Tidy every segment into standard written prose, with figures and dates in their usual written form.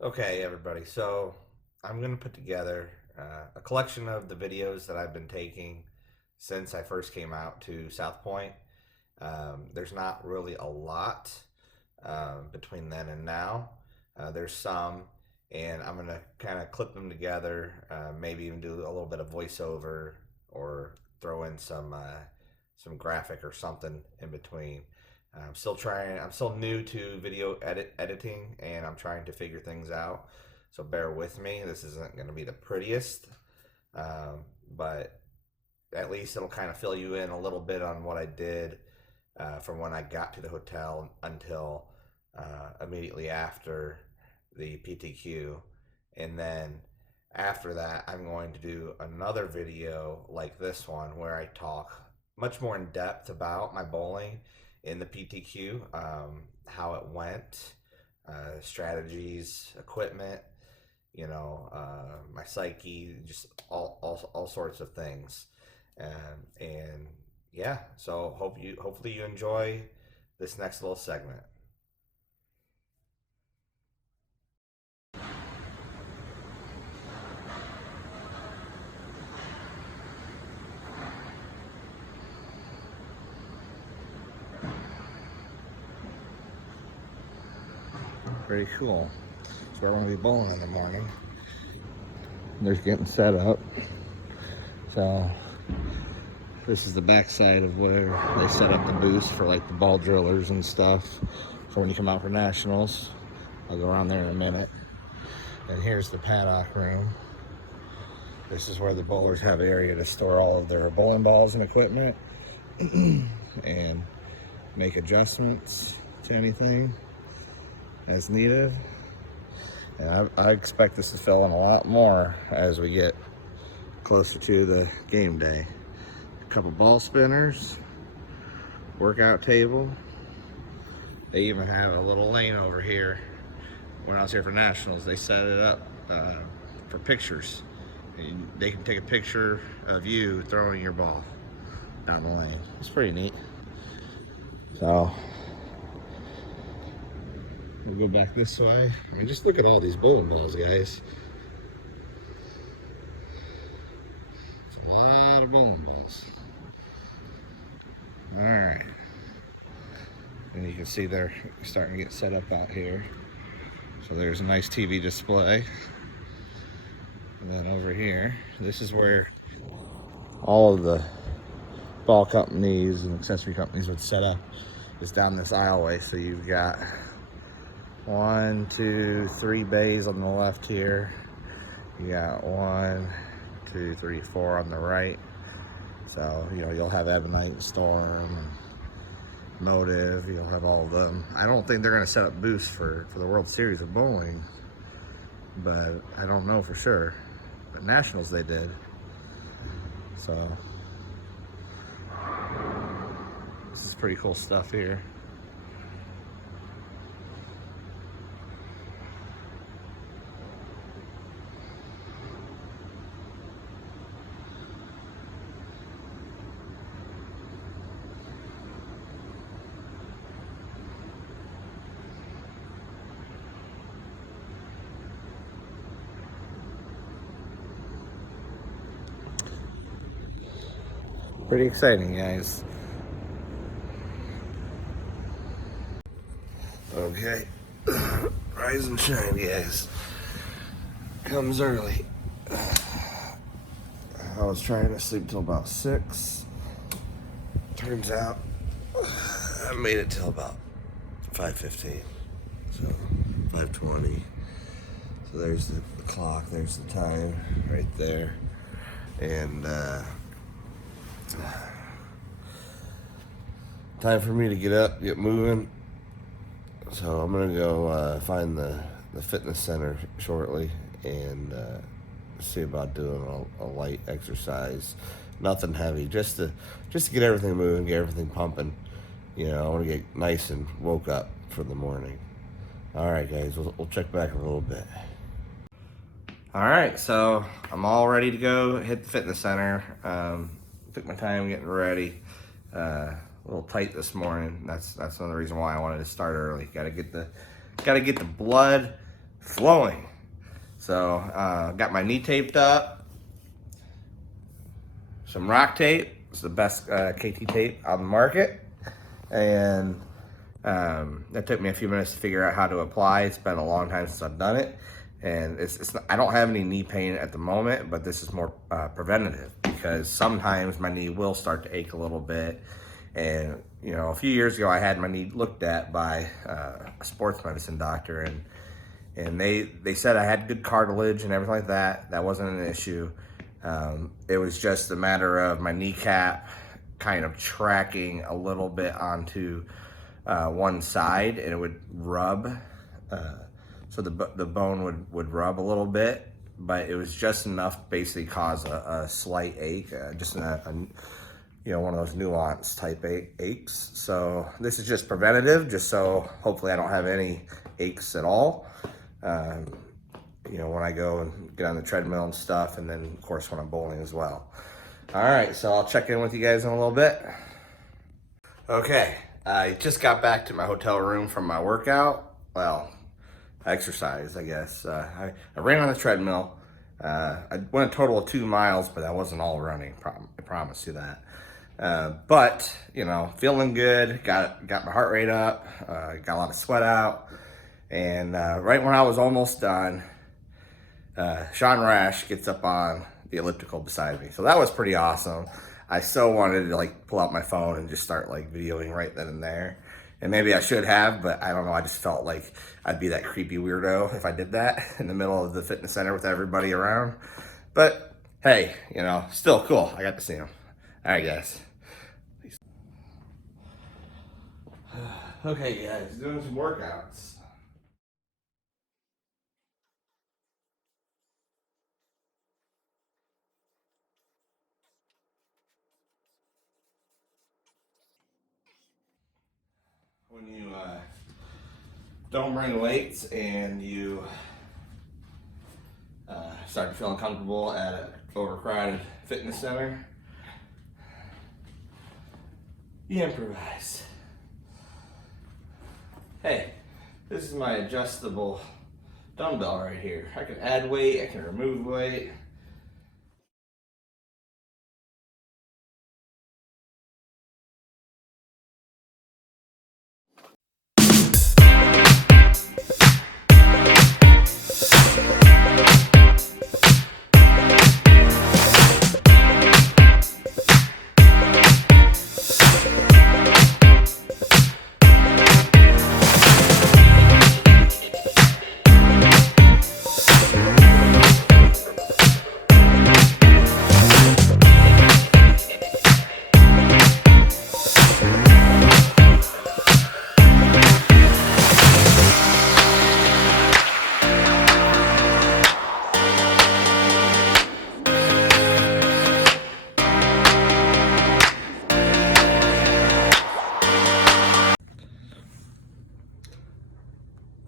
Okay, everybody. So I'm going to put together a collection of the videos that I've been taking since I first came out to South Point. There's not really a lot between then and now. There's some, and I'm going to kind of clip them together, maybe even do a little bit of voiceover or throw in some graphic or something in between. I'm still trying. I'm still new to video editing, and I'm trying to figure things out. So bear with me. This isn't going to be the prettiest, but at least it'll kind of fill you in a little bit on what I did from when I got to the hotel until immediately after the PTQ, and then after that, I'm going to do another video like this one where I talk much more in depth about my bowling in the PTQ, how it went, strategies, equipment, my psyche, just all sorts of things. And yeah, so hopefully you enjoy this next little segment. Pretty cool. So we're going to be bowling in the morning. They're getting set up. So this is the backside of where they set up the booths for like the ball drillers and stuff. For when you come out for nationals. I'll go around there in a minute. And here's the paddock room. This is where the bowlers have area to store all of their bowling balls and equipment and make adjustments to anything as needed. And I expect this to fill in a lot more as we get closer to the game day. A couple ball spinners, workout table. They even have a little lane over here. When I was here for nationals, they set it up for pictures. And they can take a picture of you throwing your ball down the lane. It's pretty neat. So we'll go back this way. I mean, just look at all these bowling balls, guys. It's a lot of bowling balls. All right. And you can see they're starting to get set up out here. So there's a nice TV display. And then over here, this is where all of the ball companies and accessory companies would set up, is down this aisleway. So you've got 1, 2, 3 bays on the left here. You got 1, 2, 3, 4 on the right. So, you'll have Ebonite, Storm, and Motive. You'll have all of them. I don't think they're going to set up booths for the World Series of Bowling, but I don't know for sure. But Nationals they did. So this is pretty cool stuff here. Pretty exciting, guys. Okay. Rise and shine, guys. Comes early. I was trying to sleep till about 6. Turns out I made it till about 5:15. So 5:20. So there's the clock, there's the time right there. And time for me to get up, get moving. So I'm gonna go find the fitness center shortly and see about doing a light exercise, nothing heavy, just to get everything moving, get everything pumping. I want to get nice and woke up for the morning. All right, guys, we'll check back in a little bit. All right, so I'm all ready to go hit the fitness center. Took my time getting ready. A little tight this morning. That's another reason why I wanted to start early. Got to get the blood flowing. So got my knee taped up, some rock tape. It's the best KT tape on the market, and it took me a few minutes to figure out how to apply. It's been a long time since I've done it, and I don't have any knee pain at the moment, but this is more preventative, because sometimes my knee will start to ache a little bit. And you know, a few years ago I had my knee looked at by a sports medicine doctor, and they said I had good cartilage and everything like that. That wasn't an issue. It was just a matter of my kneecap kind of tracking a little bit onto one side, and it would rub. So the bone would rub a little bit, but it was just enough to basically cause a slight ache, just you know, one of those nuance type aches. So this is just preventative, just so hopefully I don't have any aches at all. You know, when I go and get on the treadmill and stuff, and then of course when I'm bowling as well. All right, so I'll check in with you guys in a little bit. Okay, I just got back to my hotel room from my workout. Well, exercise, I guess. I ran on the treadmill. I went a total of 2 miles, but that wasn't all running. I promise you that. But you know, feeling good. Got my heart rate up. Got a lot of sweat out. And right when I was almost done, Sean Rash gets up on the elliptical beside me. So that was pretty awesome. I so wanted to like pull out my phone and just start like videoing right then and there. And maybe I should have, but I don't know. I just felt like I'd be that creepy weirdo if I did that in the middle of the fitness center with everybody around. But hey, you know, still cool. I got to see him. All right, guys. Okay, guys, doing some workouts. When you don't bring weights and you start feeling comfortable at an overcrowded fitness center, you improvise. Hey, this is my adjustable dumbbell right here. I can add weight, I can remove weight.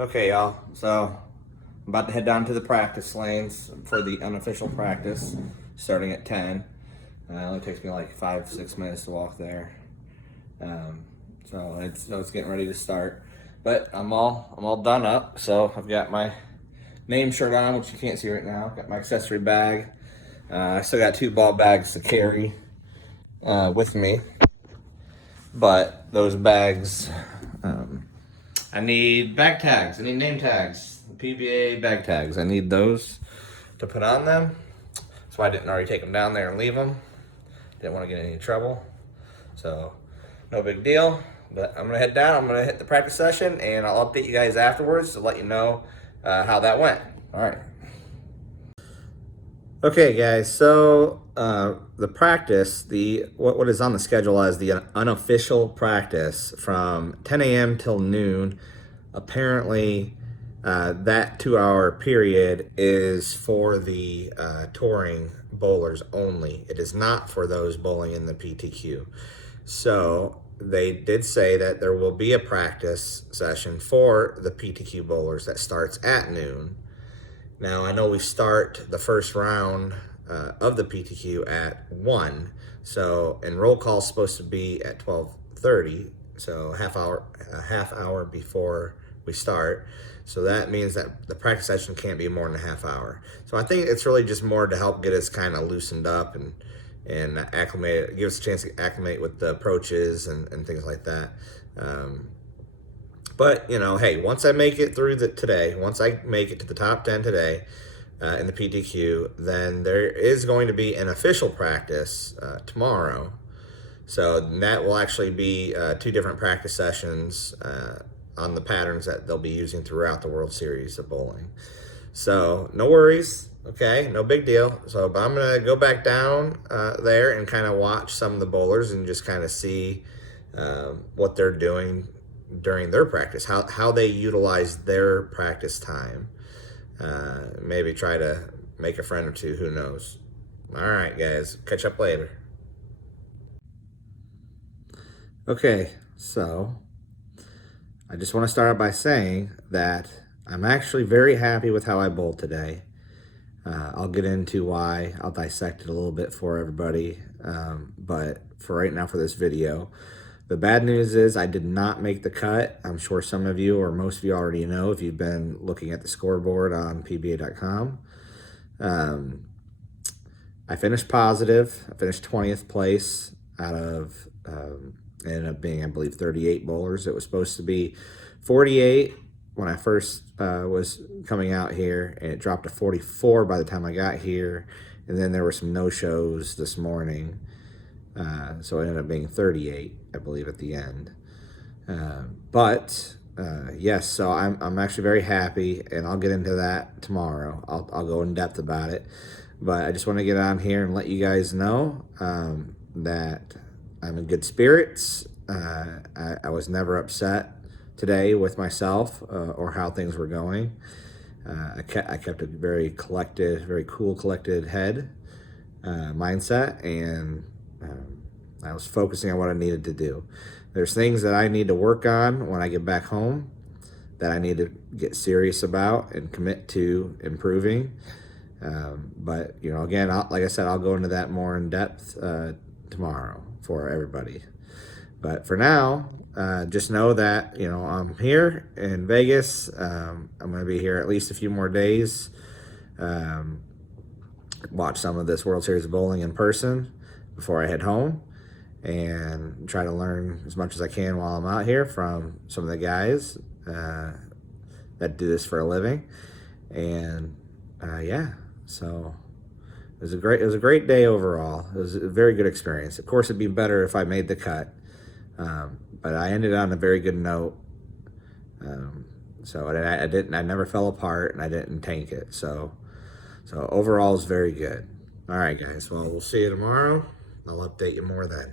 Okay, y'all, so I'm about to head down to the practice lanes for the unofficial practice, starting at 10. It only takes me like 5-6 minutes to walk there. So it's getting ready to start. But I'm all done up, so I've got my name shirt on, which you can't see right now. Got my accessory bag. I still got 2 ball bags to carry with me. But those bags, I need bag tags. I need name tags. PBA bag tags. I need those to put on them. That's why I didn't already take them down there and leave them. Didn't want to get in any trouble. So, no big deal. But I'm going to head down. I'm going to hit the practice session, and I'll update you guys afterwards to let you know how that went. All right. Okay, guys. So, the practice, what is on the schedule as the unofficial practice from 10 a.m. till noon. Apparently, that 2-hour period is for the touring bowlers only. It is not for those bowling in the PTQ. So they did say that there will be a practice session for the PTQ bowlers that starts at noon. Now, I know we start the first round of the PTQ at 1, so, and roll call is supposed to be at 12:30, so a half hour before we start. So that means that the practice session can't be more than a half hour. So I think it's really just more to help get us kind of loosened up and acclimate, give us a chance to acclimate with the approaches and things like that. But, you know, hey, once I make it through today, once I make it to the top 10 today in the PTQ, then there is going to be an official practice tomorrow. So that will actually be 2 different practice sessions on the patterns that they'll be using throughout the World Series of Bowling. So no worries, okay, no big deal. So, but I'm gonna go back down there and kind of watch some of the bowlers and just kind of see what they're doing during their practice, how they utilize their practice time. Maybe try to make a friend or two, who knows. All right, guys, catch up later. Okay, so I just want to start out by saying that I'm actually very happy with how I bowled today. I'll get into why. I'll dissect it a little bit for everybody. But for right now, for this video, the bad news is I did not make the cut. I'm sure some of you or most of you already know if you've been looking at the scoreboard on PBA.com. I finished positive. I finished 20th place out of, ended up being, I believe, 38 bowlers. It was supposed to be 48 when I first was coming out here, and it dropped to 44 by the time I got here. And then there were some no-shows this morning. So it ended up being 38, I believe, at the end. Yes, so I'm actually very happy, and I'll get into that tomorrow. I'll go in depth about it. But I just want to get on here and let you guys know that I'm in good spirits. I was never upset today with myself or how things were going. I kept a very collected, very cool, collected head mindset, and I was focusing on what I needed to do. There's things that I need to work on when I get back home that I need to get serious about and commit to improving. But, you know, again, like I said, I'll go into that more in depth tomorrow for everybody. But for now, just know that, you know, I'm here in Vegas. I'm going to be here at least a few more days. Watch some of this World Series of Bowling in person before I head home, and try to learn as much as I can while I'm out here from some of the guys that do this for a living. And yeah, so it was a great day overall. It was a very good experience. Of course, it'd be better if I made the cut, but I ended on a very good note. So I never fell apart, and I didn't tank it. So overall, it's very good. All right, guys. Well, we'll see you tomorrow. I'll update you more then.